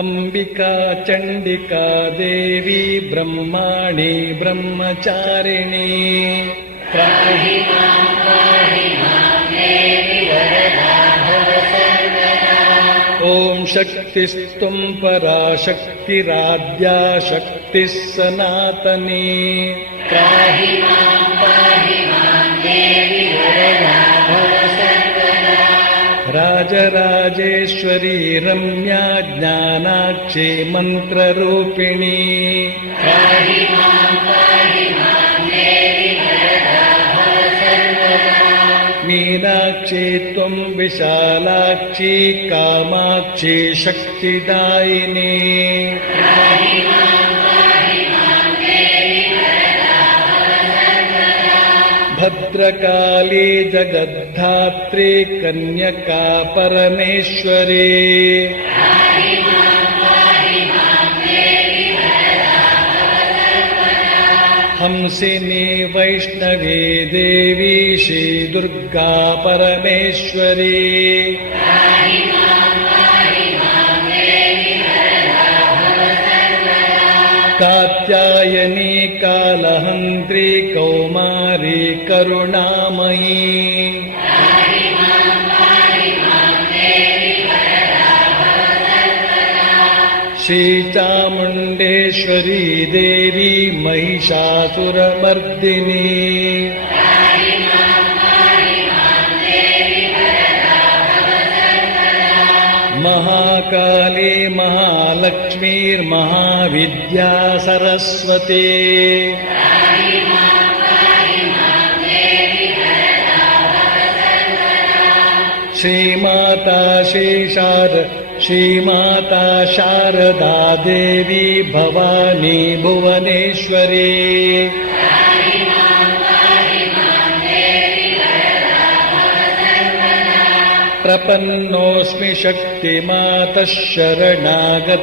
अम्बिका चण्डिका देवी ब्रह्माणि ब्रह्मचारिणी। पाहि पाहि ॐ शक्तिस्त्वं पराशक्तिराद्या शक्तिः सनातनी राजराजेश्वरी रम्या ज्ञानाक्षी मन्त्ररूपिणी। मीनाक्षी त्वं विशालाक्षी कामाक्षी शक्तिदायिनी भद्रकाली जगद्धात्री कन्यका परमेश्वरी पाहि मां पाहि मां देवि वरदा भव सर्वदा हंसिनी वैष्णवी देवी श्रीदुर्गा परमेश्वरी कात्यायनी कालहन्त्री कौमारी करुणामयी। श्रीचामुण्डेश्वरी देवी महिषासुरमर्दिनी। पाहि मां महालक्ष्मीर्महाविद्या सरस्वती। श्रीमाता श्रीशार श्रीमाता शारदा देवी भवानी भुवनेश्वरी प्रपन्नोऽस्मि शक्तिमातः शरणागतवत्सले